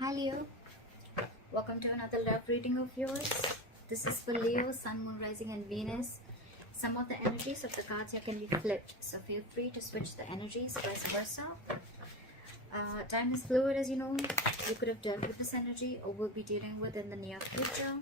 Hi Leo, welcome to another love reading of yours. This is for Leo, Sun, Moon, Rising and Venus. Some of the energies of the cards here can be flipped, so feel free to switch the energies, vice versa. Time is fluid, as you know. You could have dealt with this energy or will be dealing with in the near future.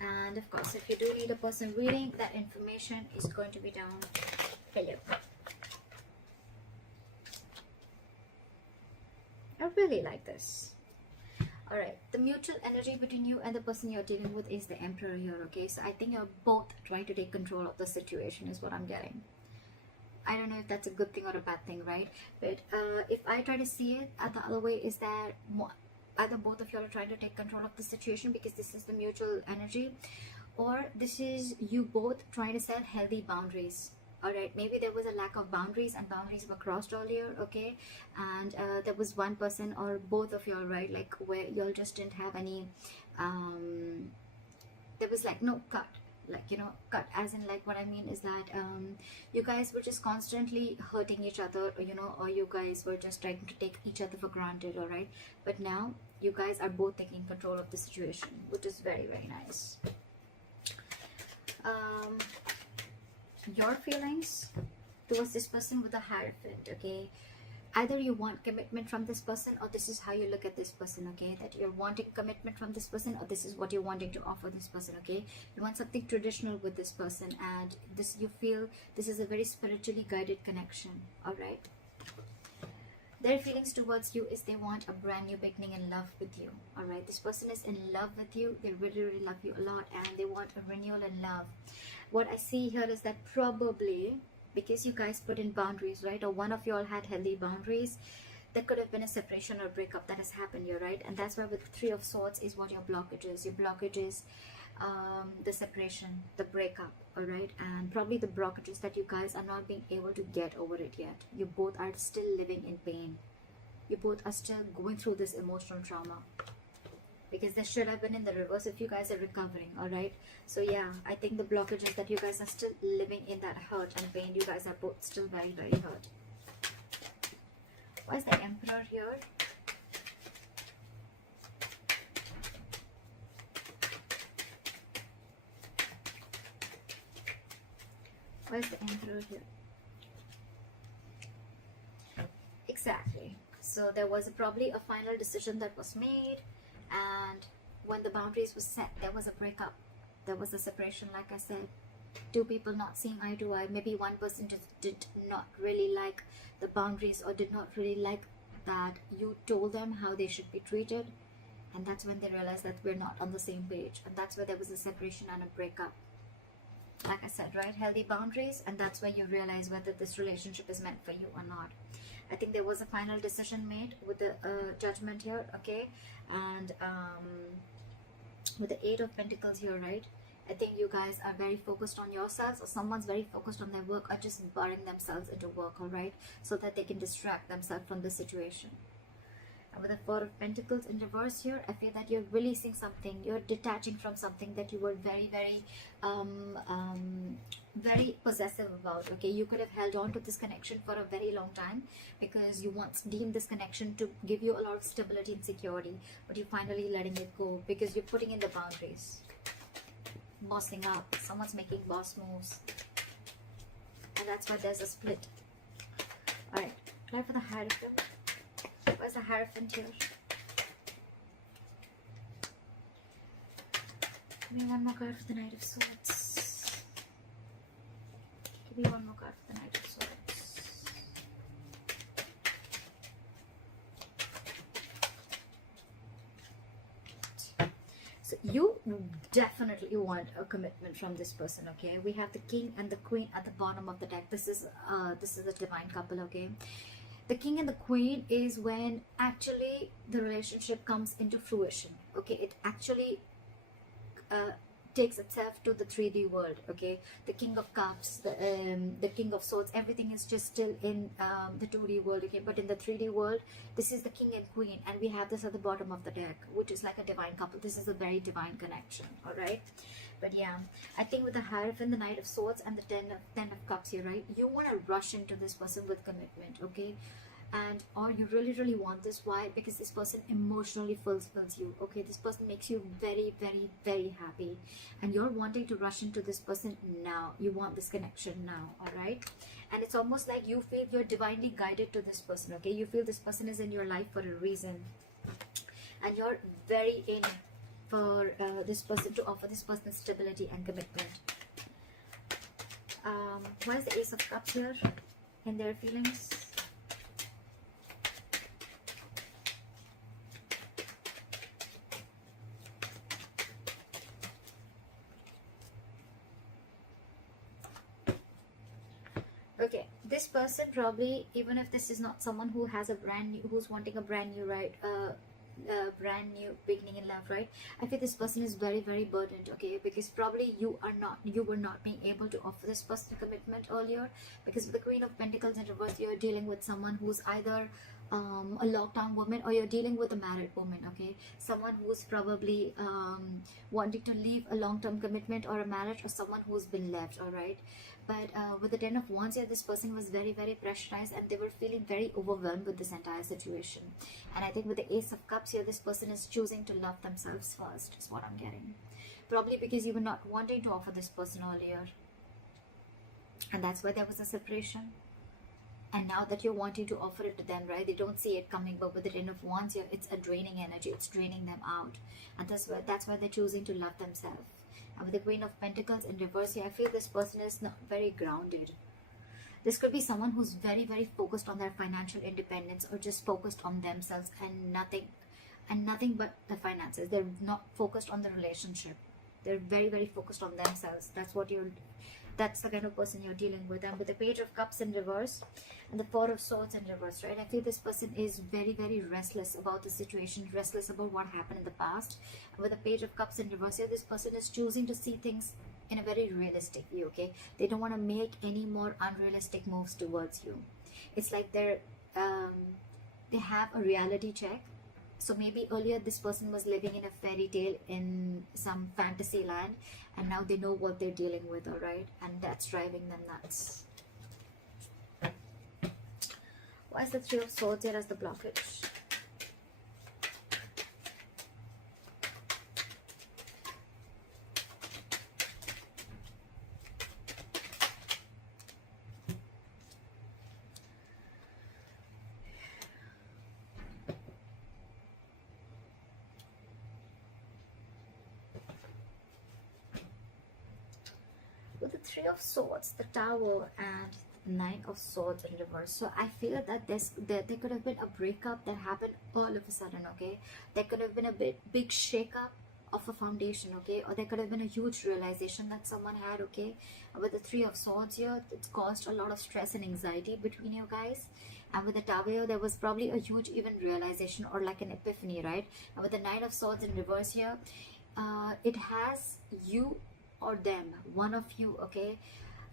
And of course, if you do need a personal reading, that information is going to be down below. I really like this. Alright, the mutual energy between you and the person you're dealing with is the Emperor here, okay? So I think you're both trying to take control of the situation is what I'm getting. I don't know if that's a good thing or a bad thing, right? But if I try to see it the other way, is that either both of you are trying to take control of the situation because this is the mutual energy, or this is you both trying to set healthy boundaries. All right, maybe there was a lack of boundaries and boundaries were crossed earlier, okay? And there was one person or both of y'all, right, like where y'all just didn't have any there was like no cut, like, you know, cut as in, like, what I mean is that you guys were just constantly hurting each other, or, you know, or you guys were just trying to take each other for granted. All right, but now you guys are both taking control of the situation, which is very, very nice. Your feelings towards this person with a Hierophant, okay? Either you want commitment from this person, or this is how you look at this person, okay? That you're wanting commitment from this person, or this is what you're wanting to offer this person, okay? You want something traditional with this person, and this, you feel this is a very spiritually guided connection. All right, their feelings towards you is they want a brand new beginning in love with you. All right, this person is in love with you. They really, really love you a lot, and they want a renewal in love. What I see here is that probably because you guys put in boundaries, right, or one of you all had healthy boundaries, there could have been a separation or breakup that has happened here, right? And that's why with the Three of Swords is what your blockage is. Your blockage is the separation, the breakup, all right? And probably the blockages that you guys are not being able to get over it yet. You both are still living in pain. You both are still going through this emotional trauma, because this should have been in the reverse if you guys are recovering. All right, so yeah, I think the blockage is that you guys are still living in that hurt and pain. You guys are both still very, very hurt. Why is the Emperor here? Why is the Emperor here? Exactly. So there was probably a final decision that was made, and when the boundaries were set, there was a breakup, there was a separation. Like I said, two people not seeing eye to eye. Maybe one person just did not really like the boundaries, or did not really like that you told them how they should be treated, and that's when they realized that we're not on the same page, and that's where there was a separation and a breakup. Like I said, right, healthy boundaries, and that's when you realize whether this relationship is meant for you or not. I think there was a final decision made with the Judgment here, okay? And with the Eight of Pentacles here, right? I think you guys are very focused on yourselves, or someone's very focused on their work, or just burying themselves into work, all right? So that they can distract themselves from the situation. And with the Four of Pentacles in reverse here, I feel that you're releasing something. You're detaching from something that you were very, very very possessive about, okay? You could have held on to this connection for a very long time because you once deemed this connection to give you a lot of stability and security, but you're finally letting it go because you're putting in the boundaries. Bossing up. Someone's making boss moves, and that's why there's a split. All right, try for the Hierophant. Where's the Hierophant here? Give me one more card for the Knight of Swords. Give me one more card for the Knight of Swords. So you definitely want a commitment from this person, okay? We have the King and the Queen at the bottom of the deck. This is a divine couple, okay? The King and the Queen is when actually the relationship comes into fruition, okay? It actually takes itself to the 3D world, okay? The King of Cups, the King of Swords, everything is just still in the 2D world, okay? But in the 3D world, this is the King and Queen, and we have this at the bottom of the deck, which is like a divine couple. This is a very divine connection, all right? But yeah, I think with the Hierophant, the Knight of Swords, and the Ten of Cups here, right? You want to rush into this person with commitment, okay? and or you really want this. Why? Because this person emotionally fulfills you, okay? This person makes you very happy, and you're wanting to rush into this person now. You want this connection now, all right? And it's almost like you feel you're divinely guided to this person, okay? You feel this person is in your life for a reason, and you're very in for this person, to offer this person stability and commitment. Why is the Ace of Cups here in their feelings? Okay, this person probably, even if this is not someone who has a brand new, who's wanting a brand new, right, brand new beginning in love, right? I feel this person is very burdened, okay? Because probably you were not being able to offer this person commitment earlier, because with the Queen of Pentacles in reverse, you're dealing with someone who's either a lockdown woman, or you're dealing with a married woman, okay? Someone who's probably wanting to leave a long-term commitment or a marriage, or someone who's been left, all right? But with the Ten of Wands here, this person was very pressurized, and they were feeling very overwhelmed with this entire situation. And I think with the Ace of Cups here, this person is choosing to love themselves first, is what I'm getting. Probably because you were not wanting to offer this person earlier, and that's why there was a separation. And now that you're wanting to offer it to them, right, they don't see it coming. But with the Ten of Wands here, it's a draining energy, it's draining them out, and that's why they're choosing to love themselves. And with the Queen of Pentacles in reverse here, I feel this person is not very grounded. This could be someone who's very focused on their financial independence, or just focused on themselves and nothing but the finances. They're not focused on the relationship. They're very focused on themselves. That's the kind of person you're dealing with. And with the Page of Cups in reverse and the Four of Swords in reverse, right, I feel this person is very restless about the situation, restless about what happened in the past. And with the Page of Cups in reverse here, this person is choosing to see things in a very realistic view, okay? They don't want to make any more unrealistic moves towards you. It's like they have a reality check. So maybe earlier this person was living in a fairy tale in some fantasy land, and now they know what they're dealing with, all right? And that's driving them nuts. Why is the Three of Swords here as the blockage? With the Three of Swords, the Tower, and Nine of Swords in reverse. So I feel that there could have been a breakup that happened all of a sudden, okay? There could have been a big shake-up of a foundation, okay? Or there could have been a huge realization that someone had, okay? And with the Three of Swords here, it's caused a lot of stress and anxiety between you guys. And with the Tower here, there was probably a huge even realization, or like an epiphany, right? And with the Nine of Swords in reverse here, it has you or them, one of you, okay,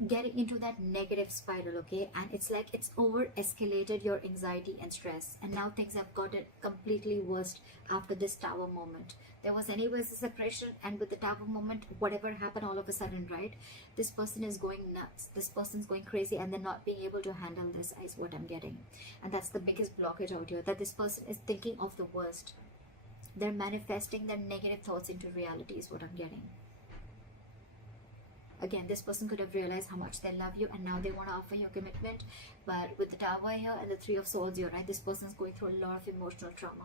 getting into that negative spiral, okay? And it's like it's over escalated your anxiety and stress, and now things have gotten completely worse after this Tower moment. There was anyways a separation, and with the Tower moment, whatever happened all of a sudden, right, this person is going nuts, this person's going crazy, and they're not being able to handle this, is what I'm getting. And that's the biggest blockage out here, that this person is thinking of the worst. They're manifesting their negative thoughts into reality, is what I'm getting. Again, this person could have realized how much they love you, and now they want to offer you a commitment. But with the Tower here and the Three of Swords here, right, this person is going through a lot of emotional trauma.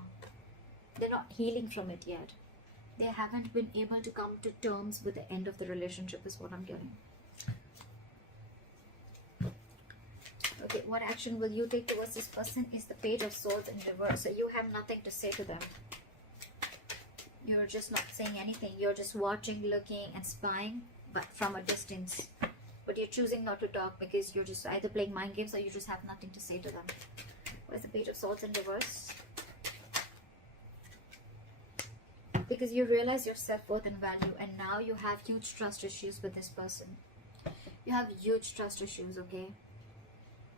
They're not healing from it yet. They haven't been able to come to terms with the end of the relationship, is what I'm getting. Okay, what action will you take towards this person is the Page of Swords in reverse. So you have nothing to say to them. You're just not saying anything. You're just watching, looking, and spying, but from a distance. But you're choosing not to talk because you're just either playing mind games, or you just have nothing to say to them. Where's the Page of Swords in reverse? Because you realize your self-worth and value, and now you have huge trust issues with this person. You have huge trust issues, okay?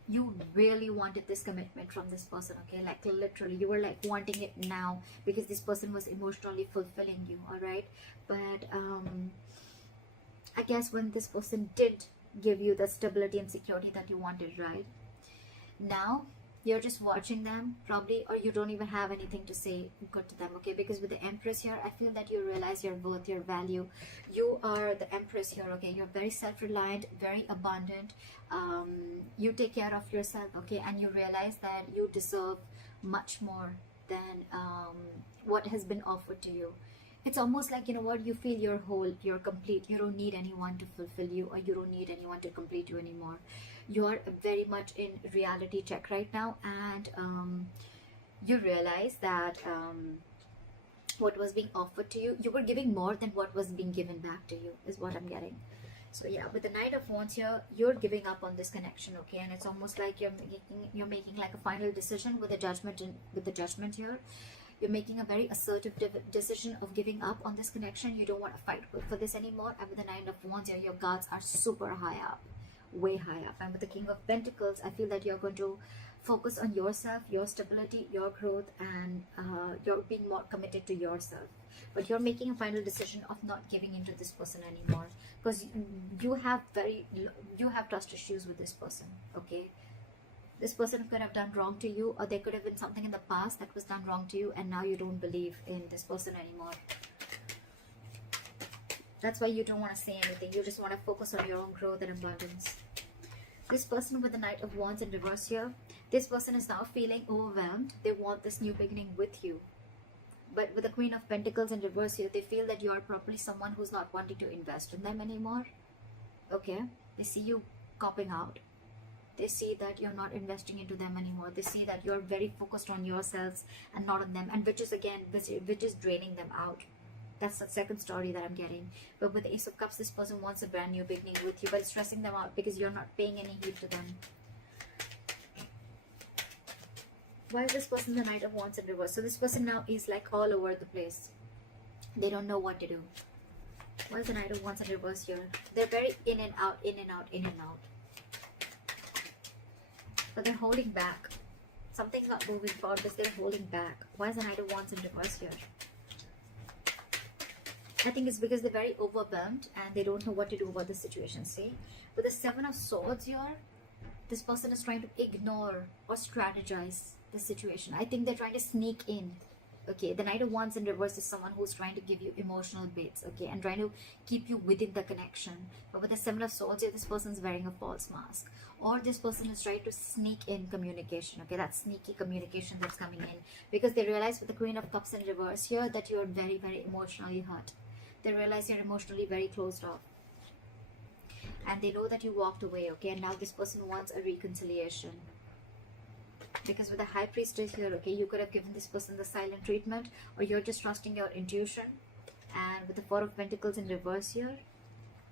You really wanted this commitment from this person, okay? Like literally, you were like wanting it now because this person was emotionally fulfilling you, all right? But I guess when this person did give you the stability and security that you wanted, right? Now you're just watching them probably, or you don't even have anything to say good to them, okay? Because with the Empress here, I feel that you realize your worth, your value. You are the Empress here, okay? You're very self-reliant, very abundant. You take care of yourself, okay? And you realize that you deserve much more than what has been offered to you. It's almost like, you know what, you feel you're whole, you're complete. You don't need anyone to fulfill you, or you don't need anyone to complete you anymore. You're very much in reality check right now, and you realize that what was being offered to you, you were giving more than what was being given back to you, is what I'm getting. So yeah, with the Knight of Wands here, you're giving up on this connection, okay? And it's almost like you're making like a final decision with the Judgment, with the Judgment here. You're making a very assertive decision of giving up on this connection. You don't want to fight for this anymore. And with the Nine of Wands here, your guards are super high up, way high up. And with the King of Pentacles, I feel that you're going to focus on yourself, your stability, your growth, and you're being more committed to yourself. But you're making a final decision of not giving into this person anymore, because you have trust issues with this person, okay? This person could have done wrong to you, or there could have been something in the past that was done wrong to you, and now you don't believe in this person anymore. That's why you don't want to say anything. You just want to focus on your own growth and abundance. This person with the Knight of Wands in reverse here, this person is now feeling overwhelmed. They want this new beginning with you. But with the Queen of Pentacles in reverse here, they feel that you are probably someone who's not wanting to invest in them anymore. Okay? They see you copping out. They see that you're not investing into them anymore. They see that you're very focused on yourselves and not on them, and which is again, which is draining them out. That's the second story that I'm getting. But with the Ace of Cups, this person wants a brand new beginning with you, but it's stressing them out because you're not paying any heed to them. Why is this person the Knight of Wands in reverse? So this person now is like all over the place. They don't know what to do. Why is the Knight of Wands in reverse here? They're very in and out, in and out, in and out. But they're holding back. Something's not moving forward because they're holding back. Why is the Knight of Wands in reverse here? I think it's because they're very overwhelmed and they don't know what to do about the situation. See? With the Seven of Swords here, this person is trying to ignore or strategize the situation. I think they're trying to sneak in. Okay, the Knight of Wands in reverse is someone who's trying to give you emotional baits, okay, and trying to keep you within the connection. But with the Seven of Swords here, this person's wearing a false mask. Or this person is trying to sneak in communication, okay, that sneaky communication that's coming in. Because they realize with the Queen of Cups in reverse here that you're very, very emotionally hurt. They realize you're emotionally very closed off. And they know that you walked away, okay, and now this person wants a reconciliation. Because with the High Priestess here, okay, you could have given this person the silent treatment, or you're just trusting your intuition. And with the Four of Pentacles in reverse here,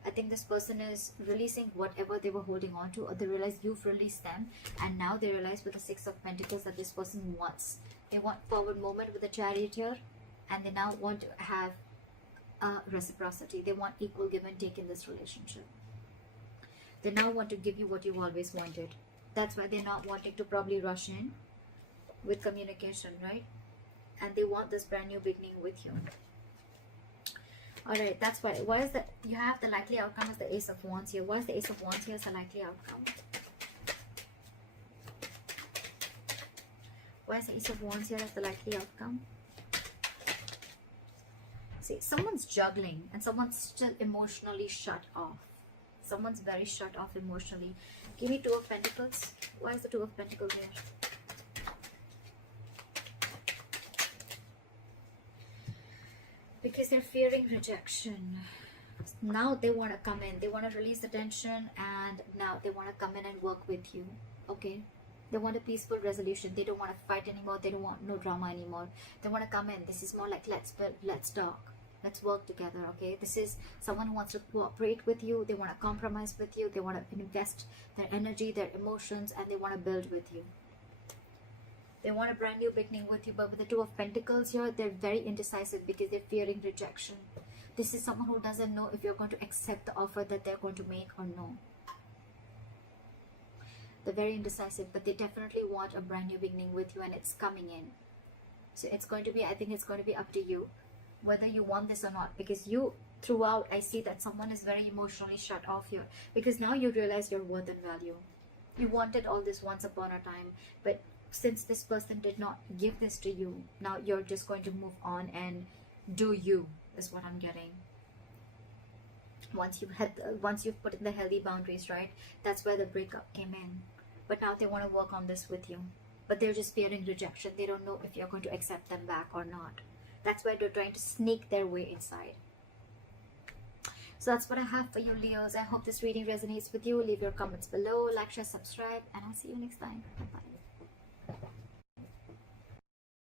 I think this person is releasing whatever they were holding on to, or they realize you've released them, and now they realize with the Six of Pentacles that this person wants. They want forward movement with the Chariot here, and they now want to have reciprocity. They want equal give and take in this relationship. They now want to give you what you've always wanted. That's why they're not wanting to probably rush in with communication, right? And they want this brand new beginning with you. Alright, that's why. Why is that? You have the likely outcome as the Ace of Wands here. Why is the Ace of Wands here as the likely outcome? Why is the Ace of Wands here as the likely outcome? See, someone's juggling and someone's still emotionally shut off. Someone's very shut off emotionally. Give me Two of Pentacles. Why is the Two of Pentacles here? Because they're fearing rejection. Now they want to come in. They want to release the tension, and now they want to come in and work with you. Okay? They want a peaceful resolution. They don't want to fight anymore. They don't want no drama anymore. They want to come in. This is more like let's talk. Let's work together, okay? This is someone who wants to cooperate with you. They want to compromise with you. They want to invest their energy, their emotions, and they want to build with you. They want a brand new beginning with you. But with the Two of Pentacles here, they're very indecisive because they're fearing rejection. This is someone who doesn't know if you're going to accept the offer that they're going to make or no. They're very indecisive, but they definitely want a brand new beginning with you, and it's coming in. So it's going to be, I think it's going to be up to you whether you want this or not, because you throughout I see that someone is very emotionally shut off here, because now you realize your worth and value. You wanted all this once upon a time, but since this person did not give this to you, now you're just going to move on and do you, is what I'm getting. Once you've put in the healthy boundaries, right? That's where the breakup came in. But now they want to work on this with you, but they're just fearing rejection. They don't know if you're going to accept them back or not. That's why they're trying to sneak their way inside. So that's what I have for you, Leos. I hope this reading resonates with you. Leave your comments below, like, share, subscribe, and I'll see you next time. Bye bye.